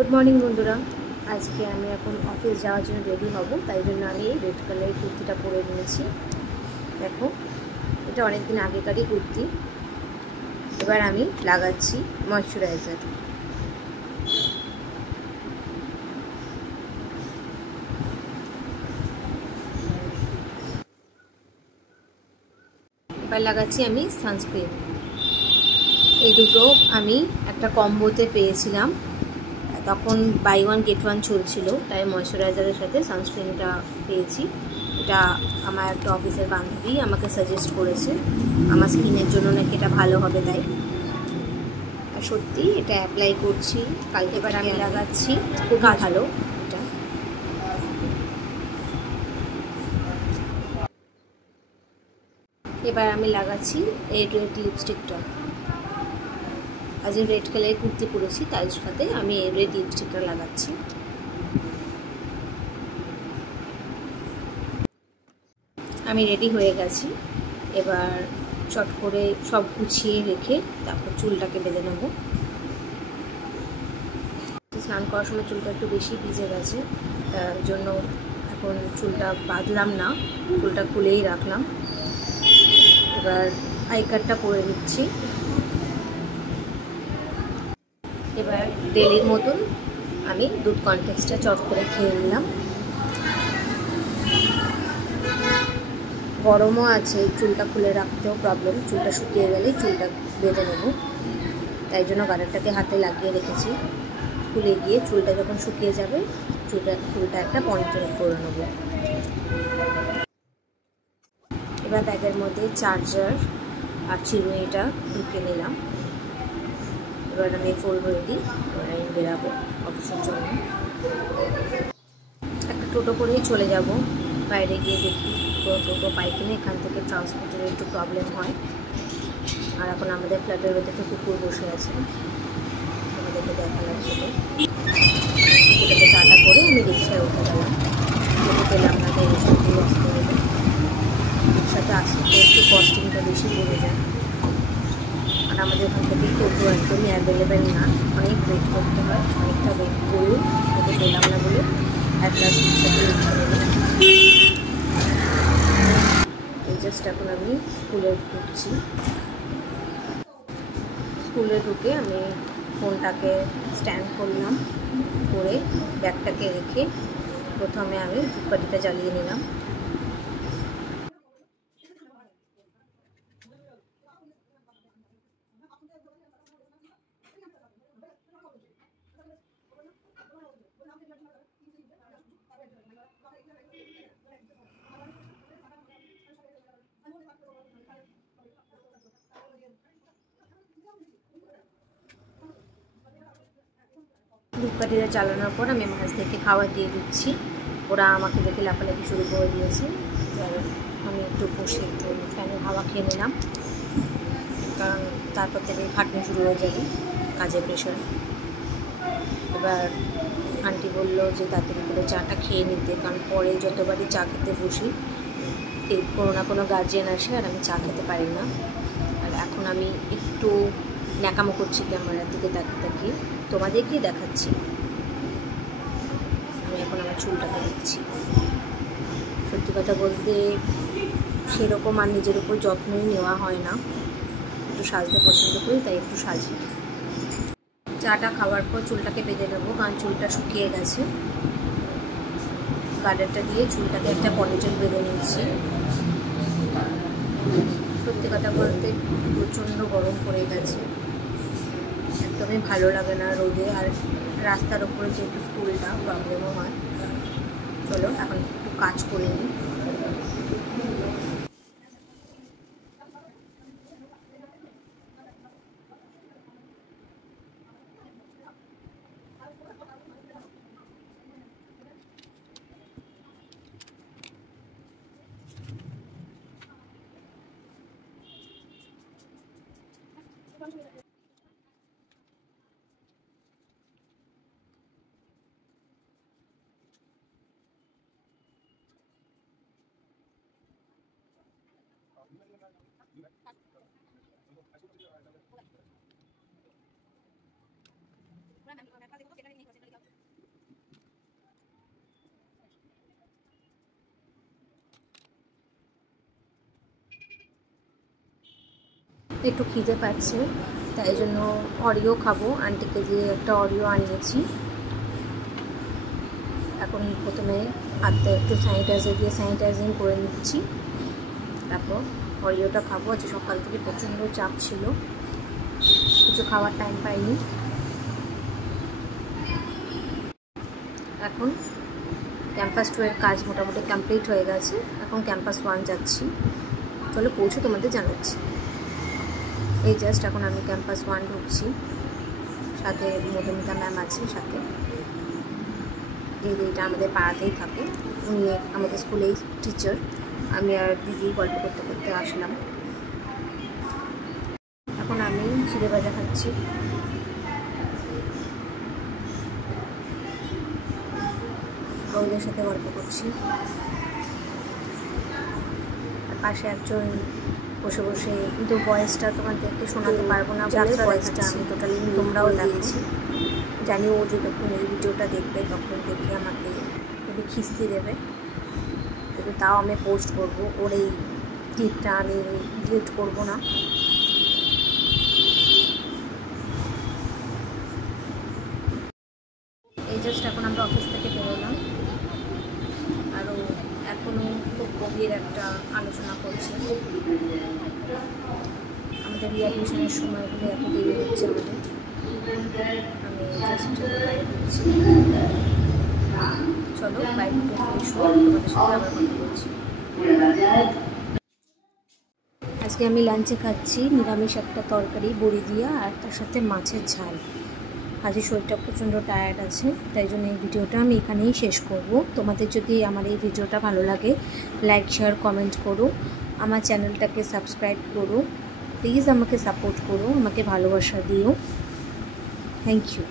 Good morning বন্ধুরা। আজকে আমি এখন অফিস যাওয়ার জন্য রেডি হব, তাই জন্য আমি এই রেড কালারের কুর্তিটা পরে নিয়েছি। দেখো, এটা অনেক দিন আগেকারই কুর্তি। এবার আমি লাগাচ্ছি ময়শ্চারাইজার। এবার লাগাচ্ছি আমি সানস্ক্রিন। এই দুটো আমি একটা কম্বোতে পেয়েছিলাম, তখন বাই ওয়ান গেট ওয়ান চলছিল, তাই ময়শ্চারাইজারের সাথে সানস্ক্রিনটা পেয়েছি। এটা আমার একটা অফিসের বান্ধবী আমাকে সাজেস্ট করেছে, আমার স্কিনের জন্য নাকি এটা ভালো হবে, তাই আর সত্যি এটা অ্যাপ্লাই করছি। কালকে এবার আমি লাগাচ্ছি, খুব ভালো এটা। এবার আমি লাগাচ্ছি এই রেড লিপস্টিকটা। আজ রেড কালারের কুর্তি পরেছি, তাই সাথে আমি এই রেড লিপস্টিকটা লাগাচ্ছি। আমি রেডি হয়ে গেছি। এবার চট করে সব গুছিয়ে রেখে তারপর চুলটাকে বেঁধে নেব। স্নান করার সময় চুলটা একটু বেশি ভিজে গেছে, তার জন্য এখন চুলটা বাঁধলাম না, চুলটা খুলেই রাখলাম। এবার আই কার্ডটা পরে নিচ্ছি। এবার ডেলির মতন আমি দুধ কনফ্লেক্সটা চট করে খেয়ে নিলাম। গরমও আছে, চুলটা খুলে রাখতেও প্রবলেম, চুলটা শুকিয়ে গেলেই চুলটা বেঁধে নেব, তাই জন্য গার্ডারটাকে হাতে লাগিয়ে রেখেছি। খুলে গিয়ে চুলটা যখন শুকিয়ে যাবে চুলটা একটা পনিটেল করে নেব। এবার ব্যাগের মধ্যে চার্জার আর চিরুনিটা ঢুকিয়ে নিলাম। এবার আমি ফুল রেডি, আমি বেরাবো অফিসের জন্য। একটা টোটো করেই চলে যাব। বাইরে গিয়ে দেখি টোটো পাই কিনা, এখান থেকে ট্রান্সপোর্টের একটু প্রবলেম হয়। আর এখন আমাদের ফ্ল্যাটের ভেতরে কুকুর বসে আছে, আমাদেরকে দেখালাম সেটা। কুকুরটাকে টাটা করে আমি রিক্সায় উঠে গেলাম। যেতে পেলাম না, তাই রিক্সাতে আসতে হলো। রিক্সাতে আসতে একটু কস্টিংটা বেশি পড়ে যায়, আর আমাদের ওখান থেকে টোটো একদমই অ্যাভেলেবেল না, অনেক ওয়েট করতে হয়। অনেকটা ওয়েট করেও টোটো পেলাম না বলে অ্যাট লাস্ট রিক্সাতে উঠে গেলাম। এই জাস্ট এখন আমি স্কুলে ঢুকছি। স্কুলে ঢুকে আমি ফোনটাকে স্ট্যান্ড করলাম, করে ব্যাগটাকে রেখে প্রথমে আমি ধূপকাঠিটা জ্বালিয়ে নিলাম। ধূপকাঠিটা জ্বালানোর পর আমি মাছদেরকে খাবার দিয়ে দিচ্ছি। ওরা আমাকে দেখে লাফালাফি শুরু করে দিয়েছে। এবার আমি একটু বসে একটু ফ্যানের হাওয়া খেয়ে নিলাম, কারণ তারপর থেকে খাটনি শুরু হয়ে যাবে, কাজের প্রেশার। এবার আন্টি বললো যে তাড়াতাড়ি করে চাটা খেয়ে নিতে, কারণ পরে যতবারই চা খেতে বসি কোনো না কোনো গার্জিয়ান আসে আর আমি চা খেতে পারি না। আর এখন আমি একটু ন্যাকামো করছি ক্যামেরার দিকে তাকিয়ে তাকিয়ে, তোমাদেরকেই দেখাচ্ছি। আমি এখন আমার চুলটাকে দেখছি। সত্যি কথা বলতে সেরকম আর নিজের উপর যত্নই নেওয়া হয় না, একটু সাজতে পছন্দ করি, তাই একটু সাজি। চাটা খাওয়ার পর চুলটাকে বেঁধে নেবো, কারণ চুলটা শুকিয়ে গেছে। গার্ডারটা দিয়ে চুলটাকে একটা পনিটেল বেঁধে নিয়েছি। সত্যি কথা বলতে প্রচণ্ড গরম পড়ে গেছে, একদমই ভালো লাগে না রোদে, আর রাস্তার ওপরে যেহেতু স্কুলটা প্রবলেমও হয়। চলো এখন একটু কাজ করে নিই। একটু খিদে পাচ্ছে, তাই জন্য অরিও খাবো। আন্টিকে দিয়ে একটা অরিও আনিয়েছি। এখন প্রথমে হাতটা একটু স্যানিটাইজার দিয়ে স্যানিটাইজিং করে নিচ্ছি, তারপর অরিওটা খাবো। আজ সকাল থেকে প্রচণ্ড চাপ ছিল, কিছু খাওয়ার টাইম পাইনি। এখন ক্যাম্পাস 2 এর কাজ মোটামুটি কমপ্লিট হয়ে গেছে। এখন ক্যাম্পাস 1 যাচ্ছি, চলো পৌঁছে তোমাদের জানাচ্ছি। এই জাস্ট এখন আমি ক্যাম্পাস 1 ঢুকছি, সাথে মধুমিতা ম্যাম আছে সাথে। দিদিটা আমাদের পাড়াতেই থাকে, উনি আমাদের স্কুলেই টিচার। আমি আর দিদি গল্প করতে করতে আসলাম। এখন আমি চিড়ে ভাজা খাচ্ছি। ওদের সাথে গল্প করছি, আর পাশে একজন বসে বসে, কিন্তু ভয়েসটা তোমাদেরকে শোনাতে পারবো না বলে ভয়েসটা আমি টোটালি তোমরাও দিয়েছি। জানি ও যতক্ষণ এই ভিডিওটা দেখবে তখন দেখে আমাকে খুবই খিস্তি দেবে, কিন্তু তাও আমি পোস্ট করব। ওর এই ক্লিপটা আমি ডিলিট করবো না। এই জাস্ট এখন আমরা অফিস থেকে বেরোলাম, আরও এখনও খুব গভীর একটা আলোচনা করছি। আমাদের রিঅ্যাডমিশনের সময়গুলো এত দেরি হচ্ছে আমাদের। আমি জাস্ট বাইরে ঢুকছি, চলো বাইরে ফ্রেশ হয়ে তোমাদের সাথে আবার কথা বলছি। আজকে আমি লাঞ্চে খাচ্ছি নিরামিষ একটা তরকারি বড়ি দিয়া, আর তার সাথে মাছের ঝাল। আজকে শরীরটা প্রচণ্ড টায়ার্ড আছে, তাই জন্য এই ভিডিওটা আমি এখানেই শেষ করব। তোমাদের যদি আমার এই ভিডিওটা ভালো লাগে, লাইক শেয়ার কমেন্ট করো, আমার চ্যানেলটাকে সাবস্ক্রাইব করো, প্লিজ আমাকে সাপোর্ট করো, আমাকে ভালোবাসা দিও। Thank you.